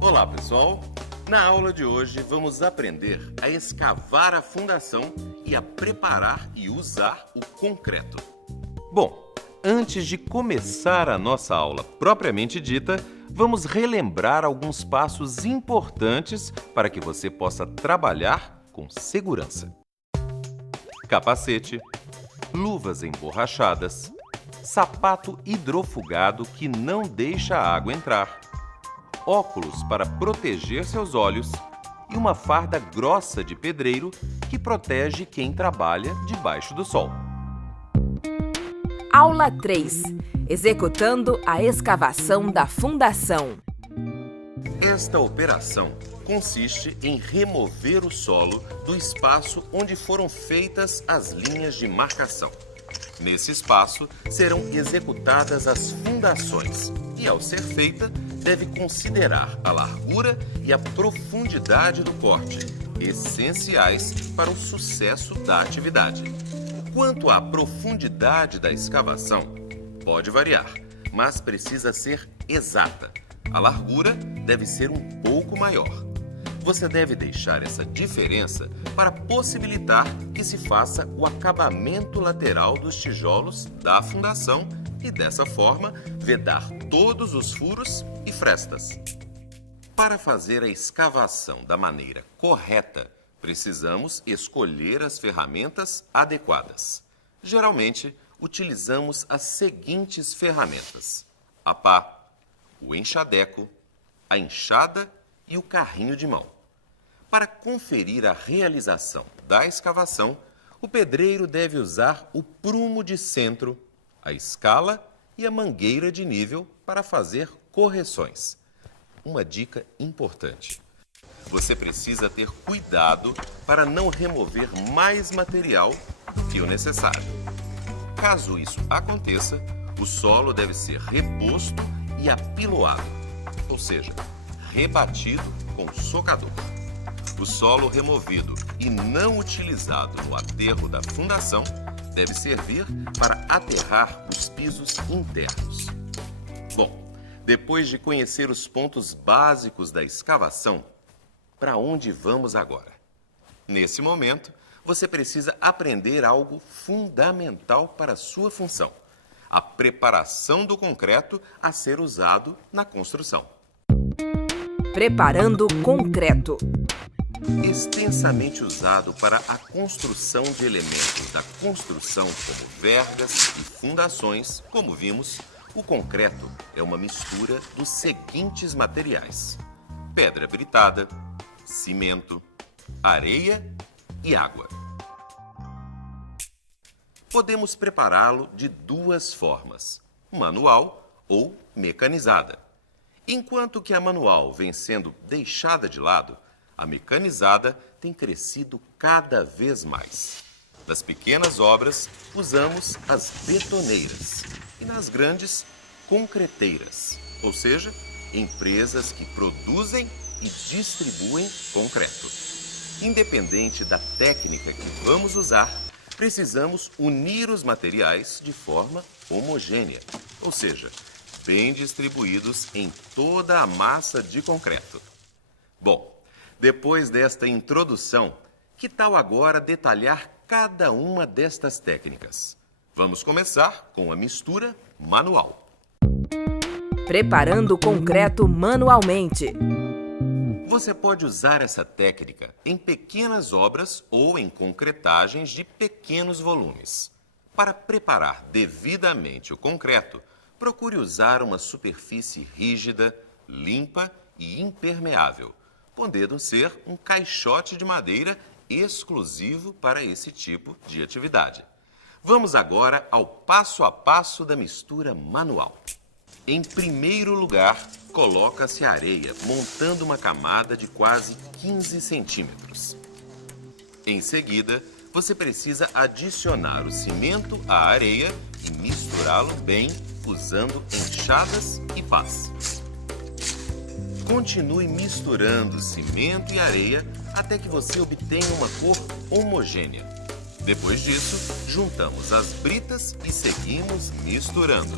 Olá, pessoal! Na aula de hoje vamos aprender a escavar a fundação e a preparar e usar o concreto. Bom, antes de começar a nossa aula propriamente dita, vamos relembrar alguns passos importantes para que você possa trabalhar com segurança. Capacete, luvas emborrachadas, sapato hidrofugado que não deixa a água entrar, óculos para proteger seus olhos e uma farda grossa de pedreiro que protege quem trabalha debaixo do sol. Aula 3. Executando a escavação da fundação. Esta operação consiste em remover o solo do espaço onde foram feitas as linhas de marcação. Nesse espaço serão executadas as fundações e, ao ser feita, deve considerar a largura e a profundidade do corte, essenciais para o sucesso da atividade. Quanto à profundidade da escavação, pode variar, mas precisa ser exata. A largura deve ser um pouco maior. Você deve deixar essa diferença para possibilitar que se faça o acabamento lateral dos tijolos da fundação e, dessa forma, vedar todos os furos e frestas. Para fazer a escavação da maneira correta, precisamos escolher as ferramentas adequadas. Geralmente, utilizamos as seguintes ferramentas: a pá, o enxadeco, a enxada e o carrinho de mão. Para conferir a realização da escavação, o pedreiro deve usar o prumo de centro, a escala e a mangueira de nível para fazer correções. Uma dica importante: você precisa ter cuidado para não remover mais material do que o necessário. Caso isso aconteça, o solo deve ser reposto e apiloado, ou seja, rebatido com socador. O solo removido e não utilizado no aterro da fundação deve servir para aterrar os pisos internos. Bom, depois de conhecer os pontos básicos da escavação, para onde vamos agora? Nesse momento, você precisa aprender algo fundamental para a sua função: a preparação do concreto a ser usado na construção. Preparando concreto. Extensamente usado para a construção de elementos da construção como vergas e fundações, como vimos, o concreto é uma mistura dos seguintes materiais: pedra britada, cimento, areia e água. Podemos prepará-lo de duas formas: manual ou mecanizada. Enquanto que a manual vem sendo deixada de lado, a mecanizada tem crescido cada vez mais. Nas pequenas obras, usamos as betoneiras e nas grandes, concreteiras, ou seja, empresas que produzem e distribuem concreto. Independente da técnica que vamos usar, precisamos unir os materiais de forma homogênea, ou seja, bem distribuídos em toda a massa de concreto. Bom, depois desta introdução, que tal agora detalhar cada uma destas técnicas? Vamos começar com a mistura manual. Preparando o concreto manualmente. Você pode usar essa técnica em pequenas obras ou em concretagens de pequenos volumes. Para preparar devidamente o concreto, procure usar uma superfície rígida, limpa e impermeável, podendo ser um caixote de madeira exclusivo para esse tipo de atividade. Vamos agora ao passo a passo da mistura manual. Em primeiro lugar, coloca-se a areia, montando uma camada de quase 15 centímetros. Em seguida, você precisa adicionar o cimento à areia e misturá-lo bem usando enxadas e pás. Continue misturando cimento e areia até que você obtenha uma cor homogênea. Depois disso, juntamos as britas e seguimos misturando.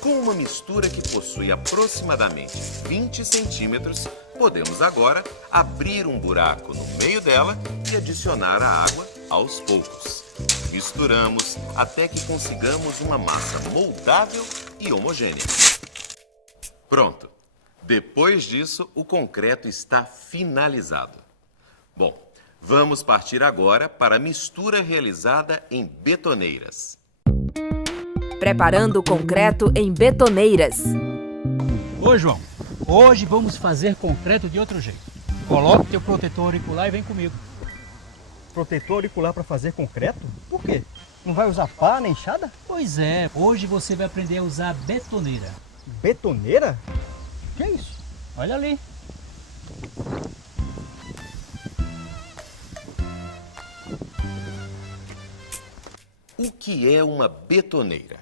Com uma mistura que possui aproximadamente 20 centímetros, podemos agora abrir um buraco no meio dela e adicionar a água aos poucos. Misturamos até que consigamos uma massa moldável e homogênea. Pronto! Depois disso, o concreto está finalizado. Bom, vamos partir agora para a mistura realizada em betoneiras. Preparando o concreto em betoneiras. Ô João, hoje vamos fazer concreto de outro jeito. Coloca o teu protetor auricular e vem comigo. Protetor auricular para fazer concreto? Por quê? Não vai usar pá nem enxada? Pois é, hoje você vai aprender a usar betoneira. Betoneira? O que é isso? Olha ali. O que é uma betoneira?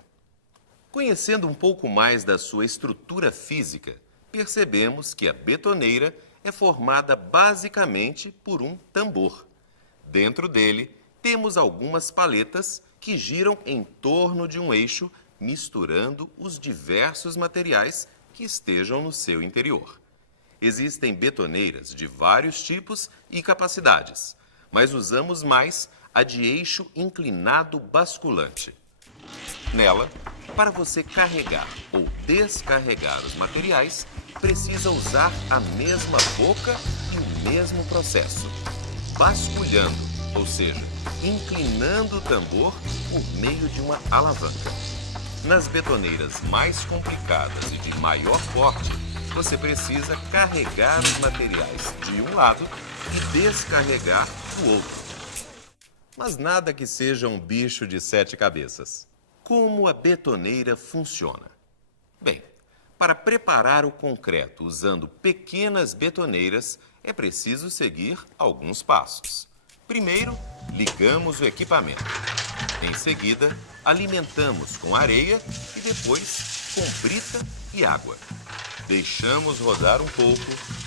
Conhecendo um pouco mais da sua estrutura física, percebemos que a betoneira é formada basicamente por um tambor. Dentro dele, temos algumas paletas que giram em torno de um eixo, misturando os diversos materiais que estejam no seu interior. Existem betoneiras de vários tipos e capacidades, mas usamos mais a de eixo inclinado basculante. Nela, para você carregar ou descarregar os materiais, precisa usar a mesma boca e o mesmo processo, basculhando, ou seja, inclinando o tambor por meio de uma alavanca. Nas betoneiras mais complicadas e de maior porte, você precisa carregar os materiais de um lado e descarregar do outro. Mas nada que seja um bicho de 7 cabeças. Como a betoneira funciona? Bem, para preparar o concreto usando pequenas betoneiras, é preciso seguir alguns passos. Primeiro, ligamos o equipamento. Em seguida, alimentamos com areia e depois com brita e água. Deixamos rodar um pouco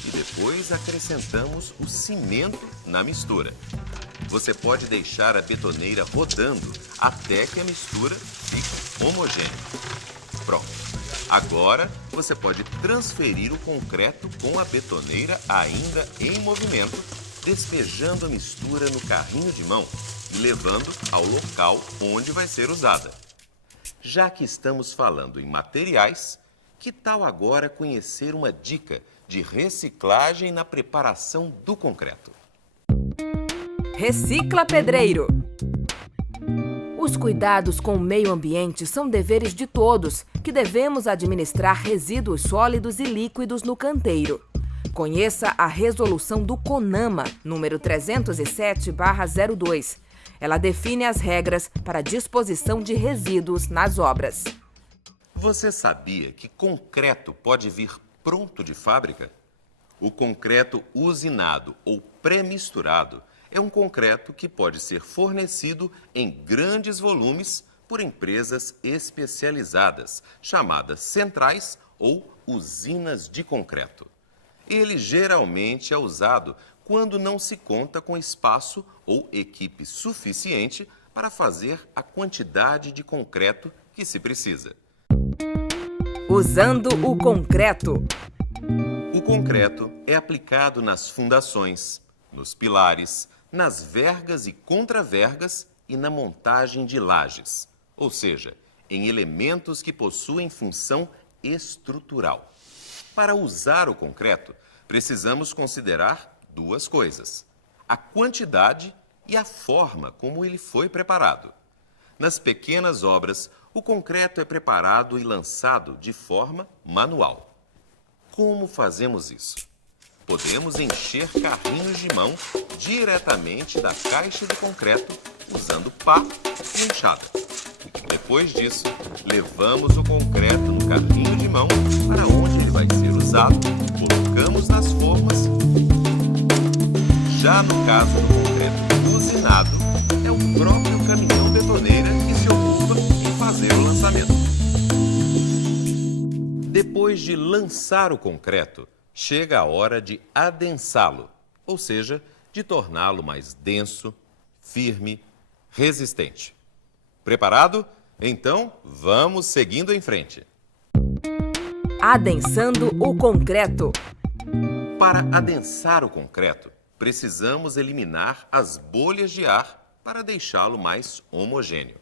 e depois acrescentamos o cimento na mistura. Você pode deixar a betoneira rodando até que a mistura fique homogênea. Pronto! Agora você pode transferir o concreto com a betoneira ainda em movimento, despejando a mistura no carrinho de mão e levando ao local onde vai ser usada. Já que estamos falando em materiais, que tal agora conhecer uma dica de reciclagem na preparação do concreto? Recicla Pedreiro. Os cuidados com o meio ambiente são deveres de todos, que devemos administrar resíduos sólidos e líquidos no canteiro. Conheça a resolução do CONAMA, número 307/02. Ela define as regras para a disposição de resíduos nas obras. Você sabia que concreto pode vir pronto de fábrica? O concreto usinado ou pré-misturado é um concreto que pode ser fornecido em grandes volumes por empresas especializadas, chamadas centrais ou usinas de concreto. Ele geralmente é usado quando não se conta com espaço ou equipe suficiente para fazer a quantidade de concreto que se precisa. Usando o concreto. O concreto é aplicado nas fundações, nos pilares, nas vergas e contravergas e na montagem de lajes, ou seja, em elementos que possuem função estrutural. Para usar o concreto, precisamos considerar duas coisas: a quantidade e a forma como ele foi preparado. Nas pequenas obras, o concreto é preparado e lançado de forma manual. Como fazemos isso? Podemos encher carrinhos de mão diretamente da caixa de concreto usando pá e enxada. Depois disso, levamos o concreto no carrinho de mão para onde ele vai ser usado, colocamos nas formas. Já no caso do concreto usinado, é o próprio caminhão betoneira que se ocupa em fazer o lançamento. Depois Depois de lançar o concreto, chega a hora de adensá-lo, ou seja, de torná-lo mais denso, firme, resistente. Preparado? Então, vamos seguindo em frente. Adensando o concreto. Para adensar o concreto, precisamos eliminar as bolhas de ar para deixá-lo mais homogêneo.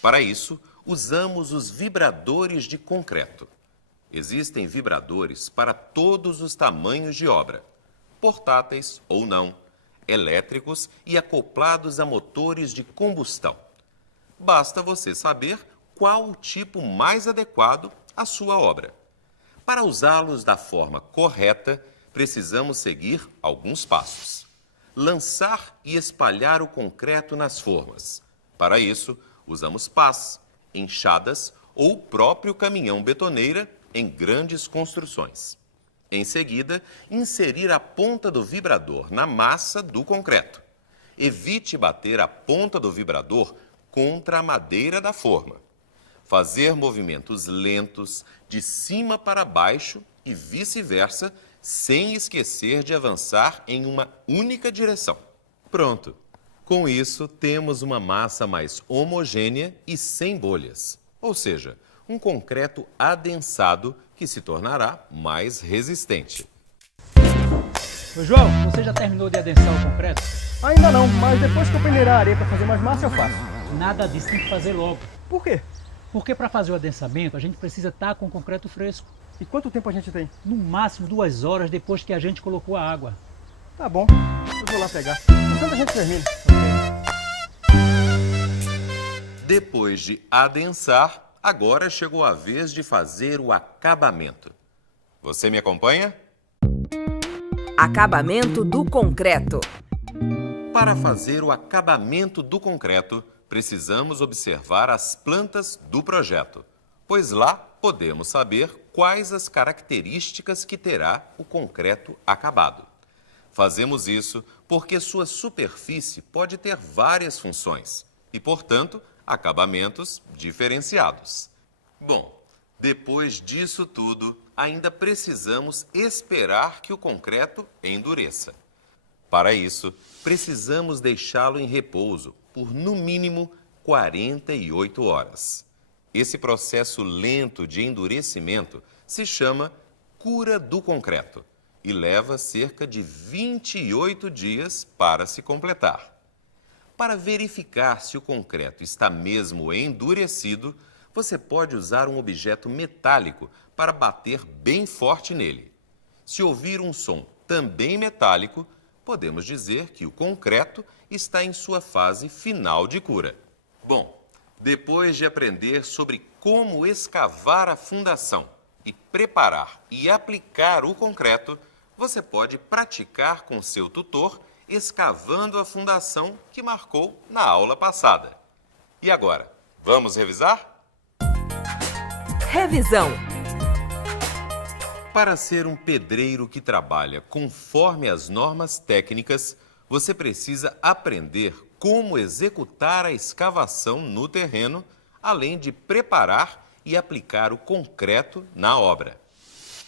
Para isso, usamos os vibradores de concreto. Existem vibradores para todos os tamanhos de obra, portáteis ou não, elétricos e acoplados a motores de combustão. Basta você saber qual o tipo mais adequado à sua obra. Para usá-los da forma correta, precisamos seguir alguns passos. Lançar e espalhar o concreto nas formas. Para isso, usamos pás, enxadas ou o próprio caminhão betoneira em grandes construções. Em seguida, inserir a ponta do vibrador na massa do concreto. Evite bater a ponta do vibrador contra a madeira da forma. Fazer movimentos lentos de cima para baixo e vice-versa, sem esquecer de avançar em uma única direção. Pronto! Com isso, temos uma massa mais homogênea e sem bolhas, ou seja, um concreto adensado que se tornará mais resistente. Ô João, você já terminou de adensar o concreto? Ainda não, mas depois que eu peneirar a areia para fazer mais massa, eu faço. Nada disso, tem que fazer logo. Por quê? Porque para fazer o adensamento, a gente precisa estar com o concreto fresco. E quanto tempo a gente tem? No máximo 2 horas depois que a gente colocou a água. Tá bom, eu vou lá pegar. Enquanto a gente termina. Depois de adensar, agora chegou a vez de fazer o acabamento. Você me acompanha? Acabamento do concreto. Para fazer o acabamento do concreto, precisamos observar as plantas do projeto, pois lá podemos saber quais as características que terá o concreto acabado. Fazemos isso porque sua superfície pode ter várias funções e, portanto, acabamentos diferenciados. Bom, depois disso tudo, ainda precisamos esperar que o concreto endureça. Para isso, precisamos deixá-lo em repouso por, no mínimo, 48 horas. Esse processo lento de endurecimento se chama cura do concreto e leva cerca de 28 dias para se completar. Para verificar se o concreto está mesmo endurecido, você pode usar um objeto metálico para bater bem forte nele. Se ouvir um som também metálico, podemos dizer que o concreto está em sua fase final de cura. Bom, depois de aprender sobre como escavar a fundação e preparar e aplicar o concreto, você pode praticar com seu tutor escavando a fundação que marcou na aula passada. E agora, vamos revisar? Revisão. Para ser um pedreiro que trabalha conforme as normas técnicas, você precisa aprender como executar a escavação no terreno, além de preparar e aplicar o concreto na obra.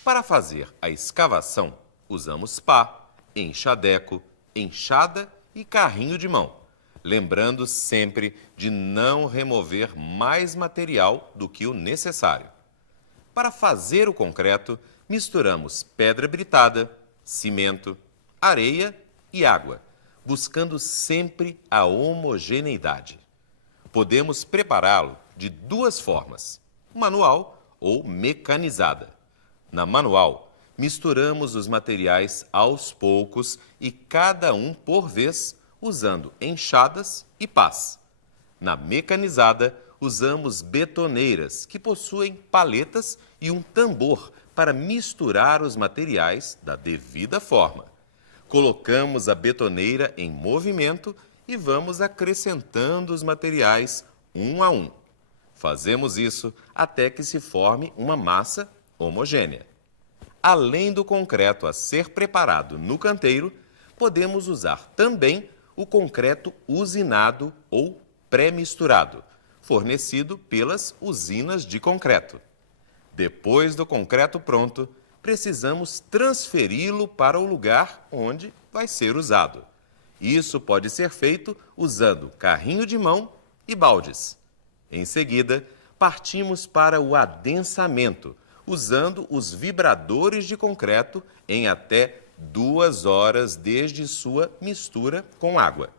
Para fazer a escavação, usamos pá, enxadeco, enxada e carrinho de mão, lembrando sempre de não remover mais material do que o necessário. Para fazer o concreto, misturamos pedra britada, cimento, areia e água, buscando sempre a homogeneidade. Podemos prepará-lo de 2 formas, manual ou mecanizada. Na manual, misturamos os materiais aos poucos e cada um por vez, usando enxadas e pás. Na mecanizada, usamos betoneiras, que possuem paletas e um tambor para misturar os materiais da devida forma. Colocamos a betoneira em movimento e vamos acrescentando os materiais um a um. Fazemos isso até que se forme uma massa homogênea. Além do concreto a ser preparado no canteiro, podemos usar também o concreto usinado ou pré-misturado, fornecido pelas usinas de concreto. Depois do concreto pronto, precisamos transferi-lo para o lugar onde vai ser usado. Isso pode ser feito usando carrinho de mão e baldes. Em seguida, partimos para o adensamento, usando os vibradores de concreto em até 2 horas desde sua mistura com água.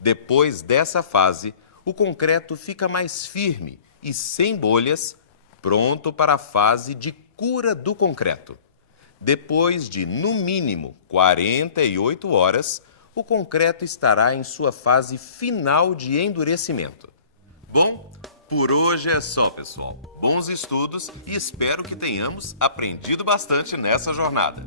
Depois dessa fase, o concreto fica mais firme e sem bolhas, pronto para a fase de cura do concreto. Depois de, no mínimo, 48 horas, o concreto estará em sua fase final de endurecimento. Bom, por hoje é só, pessoal. Bons estudos e espero que tenhamos aprendido bastante nessa jornada.